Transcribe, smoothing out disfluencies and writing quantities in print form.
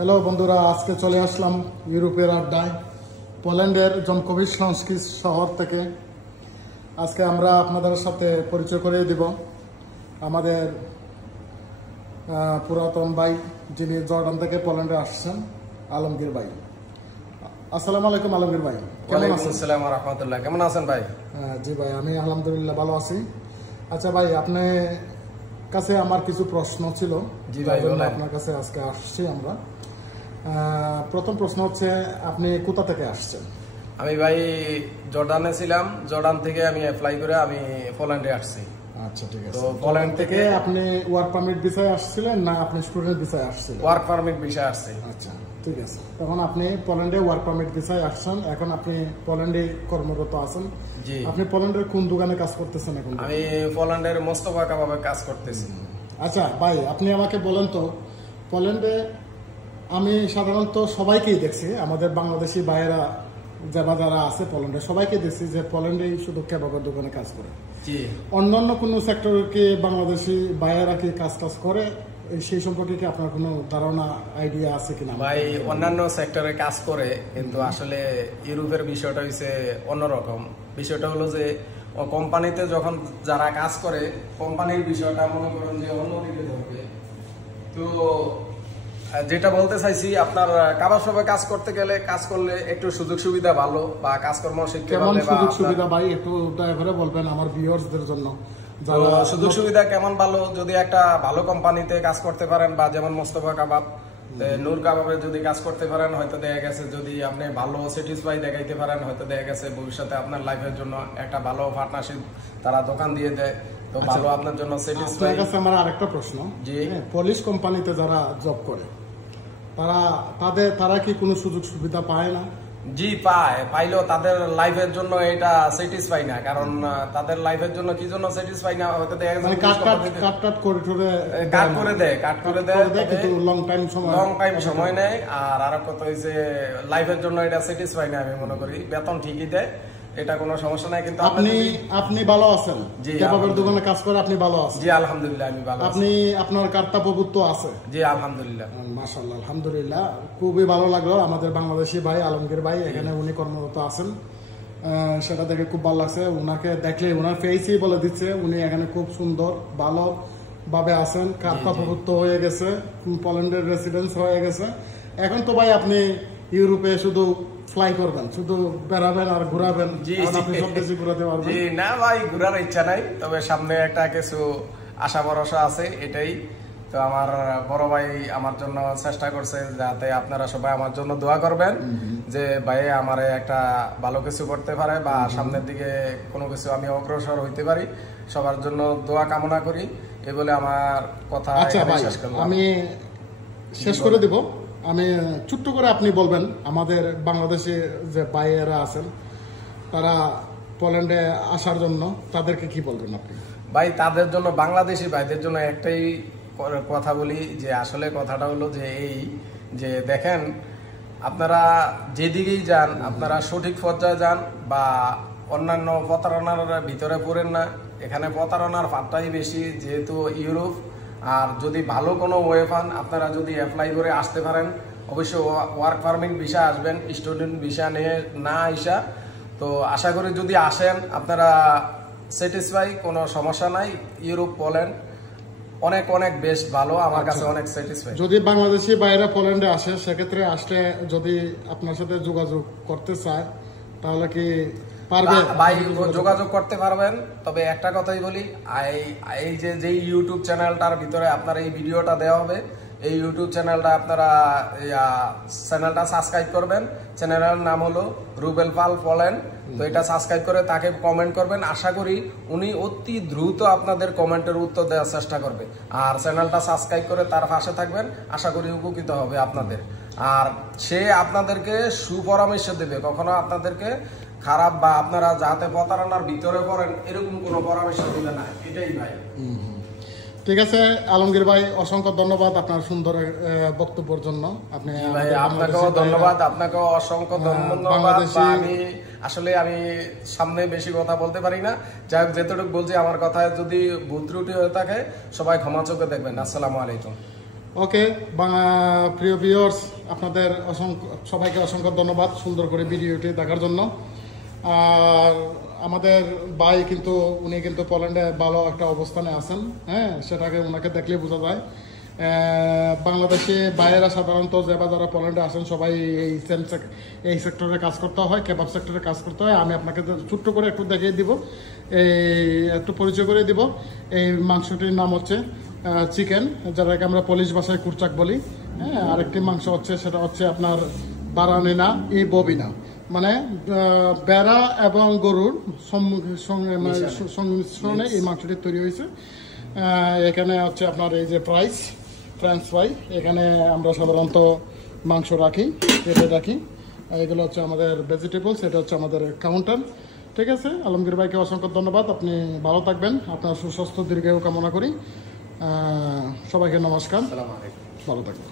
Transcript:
Hello বন্ধুরা, আজকে চলে আসলাম ইউরোপের আড্ডায়, পোল্যান্ডের জমকোভিচ সংস্কৃত শহর থেকে। আজকে আমরা আপনাদের সাথে পরিচয় করিয়ে দিব আমাদের পুরাতন ভাই, যিনি জর্ডান থেকে পোল্যান্ডে আসছেন, আলমগীর ভাই। আসসালামু আলাইকুম আলমগীর ভাই, কেমন আছেন? আসসালামু আলাইকুম রাহমাতুল্লাহ। কেমন আছেন ভাই? জি ভাই, আমি আলহামদুলিল্লাহ ভালো আছি। আচ্ছা ভাই, আপনার কাছে আমার কিছু প্রশ্ন ছিল। জি ভাই, আপনার কাছে আজকে আসছি আমরা। প্রথম প্রশ্ন হচ্ছে, আপনি কোথা থেকে আসছেন? আমি ভাই জর্ডানে ছিলাম, জর্ডান থেকে আমি অ্যাপ্লাই করে আমি পোল্যান্ডে আসছি। আচ্ছা, ঠিক আছে। তো পোল্যান্ড থেকে আপনি ওয়ার্ক পারমিট ভিসায় আসছিলেন না আপনি স্টুডেন্ট ভিসায় আসছিলেন? ওয়ার্ক পারমিট ভিসায় আসছি। আচ্ছা, ঠিক আছে। তখন আপনি পোল্যান্ডে ওয়ার্ক পারমিট ভিসায় আসছেন, এখন আপনি পোল্যান্ডে কর্মরত আছেন। জি। আপনি পোল্যান্ডের কোন দোকানে কাজ করতেছেন এখন? আমি পোল্যান্ডের মোস্তফা কাবাবে কাজ করতেছি। আচ্ছা ভাই, আপনি আমাকে বলেন তো, পোল্যান্ডে আমি সাধারণত সবাইকেই দেখছি, আমাদের বাংলাদেশি ভাইয়েরা যারা আছে পোল্যান্ডে, সবাইকে দেখছি যে পোল্যান্ডে শুধু কেবাবের দোকানে কাজ করে। জি। অন্যান্য কোনো সেক্টরে কি বাংলাদেশি ভাইয়েরা কি কাজ করে? সেই সম্পর্কে কি আপনার কোনো ধারণা, আইডিয়া আছে কিনা? ভাই অন্যান্য সেক্টরে কাজ করে, কিন্তু আসলে ইউরোপের বিষয়টা হচ্ছে অন্যরকম। বিষয়টা হলো যে কোম্পানিতে যখন যারা কাজ করে, কোম্পানির বিষয়টা মনে করেন যে অন্যদিকে ধরবে। তো যেটা বলতে চাইছি, আপনার কাবার সবাই কাজ করতে গেলে, কাজ করলে একটু সুযোগ সুবিধা ভালো, বা কাজকর্ম শিখতে পারলে, বা সুযোগ সুবিধা ভাই একটু দয়া করে বলবেন আমার ভিউয়ার্সদের জন্য। সুযোগ সুবিধা কেমন ভালো, যদি একটা ভালো কোম্পানিতে কাজ করতে পারেন, বা যেমন মোস্তফা কাবাব, নূর কাবাবে যদি কাজ করতে পারেন, হয়তো দেখা গেছে যদি আপনি ভালো স্যাটিসফাই দেখাইতে পারেন, হয়তো দেখা গেছে ভবিষ্যতে আপনার লাইফের জন্য একটা ভালো পার্টনারশিপ তারা দোকান দিয়ে দেয়, তো ভালো আপনার জন্য স্যাটিসফাই। আমার আরেকটা প্রশ্ন, যে পলিশ কোম্পানিতে যারা জব করে, তারা কি কোনো সুযোগ সুবিধা পায় না? জি পাইলেও তাদের লাইফের জন্য এটা স্যাটিসফাই না। কারণ তাদের লাইফের জন্য কি জন্য স্যাটিসফাই না, হয়তো দেখা গেছে কাট করে দেয় কিন্তু লং টাইম সময় নেয়। আর আরেক কথা হইছে, লাইফের জন্য এটা স্যাটিসফাই না। আমি মনে করি বেতন ঠিকই দেয়, এটা কোনো সমস্যা নাই, কিন্তু আপনি ভালো আছেন, কেবাবের দোকানে কাজ করে আপনি ভালো আছেন? জি আলহামদুলিল্লাহ, আমি ভালো। আপনার কর্তব্যবোধ আছে? জি আলহামদুলিল্লাহ। মাশাআল্লাহ, আলহামদুলিল্লাহ, খুবই ভালো লাগলো। আমাদের বাংলাদেশি ভাই আলমগীর ভাই এখানে উনি কর্মরত আছেন, সেটা দেখে খুব ভালো লাগছে। উনাকে দেখলে উনার ফেসই বলে দিচ্ছে উনি এখানে খুব সুন্দর ভালো ভাবে আছেন, কর্তব্যবোধ হয়ে গেছে, পোল্যান্ডের রেসিডেন্স হয়ে গেছে। এখন তো ভাই আপনি ইউরোপে শুধু ফ্লাই করবেন, শুধু বেড়াবেন আর ঘুরাবেন। জি না ভাই, ঘুরার ইচ্ছা নাই, তবে সামনে একটা কিছু আশা ভরসা আছে, এটাই। তো আমার বড় ভাই আমার জন্য চেষ্টা করছে, যাতে আপনারা সবাই আমার জন্য দোয়া করবেন, যে ভাই আমারে একটা ভালো কিছু করতে পারে, বা সামনের দিকে কোনো কিছু আমি অগ্রসর হইতে পারি। সবার জন্য দোয়া কামনা করি, এই বলে আমার কথা শেষ করলাম। আমি শেষ করে দিব। আমি ছোট্ট করে আপনি বলবেন, আমাদের বাংলাদেশে যে ভাইয়েরা আছেন, তারা পোল্যান্ডে আসার জন্য তাদেরকে কি বলবেন আপনি? ভাই তাদের জন্য, বাংলাদেশি ভাইদের জন্য একটাই কথা বলি, যে আসলে কথাটা হলো যে এই যে দেখেন, আপনারা যেদিকেই যান, আপনারা সঠিক পর্যায়ে যান, বা অন্যান্য প্রতারণার ভিতরে পড়েন না। এখানে প্রতারণার ফাঁদটাই বেশি, যেহেতু ইউরোপ। আর যদি ভালো কোনো ওয়ে পান, আপনারা যদি অ্যাপ্লাই করে আসতে পারেন, অবশ্যই ওয়ার্ক পারমিট ভিসা আসবেন, স্টুডেন্ট ভিসা নিয়ে না আসা। তো আশা করি যদি আসেন আপনারা স্যাটিসফাই, কোনো সমস্যা নাই। ইউরোপ পোল্যান্ড অনেক অনেক বেস্ট ভালো, আমার কাছে অনেক স্যাটিসফাই। যদি বাংলাদেশি বাইরে পোল্যান্ডে আসে, সেক্ষেত্রে আসলে যদি আপনার সাথে যোগাযোগ করতে চায়, তাহলে কি পারবে? ভাই যোগাযোগ করতে পারবেন, তবে একটা কথাই বলি, এই যে ইউটিউব চ্যানেলটার ভিতরে আপনার এই ভিডিওটা দেওয়া হবে, এই ইউটিউব চ্যানেলটা আপনারা সাবস্ক্রাইব করবেন। চ্যানেলের নাম হলো রুবেল পাল পোল্যান্ড। তো এটা সাবস্ক্রাইব করে তাকে কমেন্ট করবেন। আশা করি উনি অতি দ্রুত আপনাদের কমেন্টের উত্তর দেওয়ার চেষ্টা করবে। আর চ্যানেলটা সাবস্ক্রাইব করে তার পাশে থাকবেন, আশা করি উপকৃত হবে আপনাদের। আর সে আপনাদেরকে সুপরামর্শ দেবে, কখনো আপনাদেরকে খারাপ বা আপনারা যাতে প্রতারণার ভিতরে পড়েন এরকম কোনো পরামর্শ দিবে না। এটাই ভাই। ঠিক আছে আলমগীর ভাই, অসংখ্য ধন্যবাদ আপনার সুন্দর বক্তব্যের জন্য। আপনি আপনাকেও ধন্যবাদ, আপনাকেও অসংখ্য ধন্যবাদ। আমি সামনে বেশি কথা বলতে পারি না, যাই হোক যেটুকু বলছি, আমার কথায় যদি ভুল ত্রুটি হয়ে থাকে সবাই ক্ষমা চোখে দেখবেন। আসসালামু আলাইকুম। ওকে, প্রিয় ভিউয়ার্স, আপনাদের সবাইকে অসংখ্য ধন্যবাদ সুন্দর করে ভিডিওটি দেখার জন্য। আর আমাদের ভাই কিন্তু উনি কিন্তু পোল্যান্ডে ভালো একটা অবস্থানে আছেন, হ্যাঁ, সেটাকে ওনাকে দেখলে বোঝা যায়। বাংলাদেশে বাইরেরা সাধারণত যারা পোল্যান্ডে আসেন সবাই এই সেক্টরে কাজ করতে হয়, কেবাব সেক্টরে কাজ করতে হয়। আমি আপনাকে ছোট্ট করে একটু দেখিয়ে দিব, একটু পরিচয় করে দিব। এই মাংসটির নাম হচ্ছে চিকেন, যেটাকে আমরা পলিশ ভাষায় কুরচাক বলি। হ্যাঁ, আরেকটি মাংস হচ্ছে, সেটা হচ্ছে আপনার বারানিনা ই ববিনা, মানে বেড়া এবং গরুর সংমিশ্রণে এই মাংসটি তৈরি হয়েছে। এখানে হচ্ছে আপনার এই যে ফ্রেঞ্চ ফ্রাই, এখানে আমরা সাধারণত মাংস রাখি, এটা রাখি। এগুলো হচ্ছে আমাদের ভেজিটেবলস, এটা হচ্ছে আমাদের কাউন্টার। ঠিক আছে, আলমগীর ভাইকে অসংখ্য ধন্যবাদ। আপনি ভালো থাকবেন, আপনার সুস্বাস্থ্য দীর্ঘায়ু কামনা করি। সবাইকে নমস্কার, ভালো থাকবেন।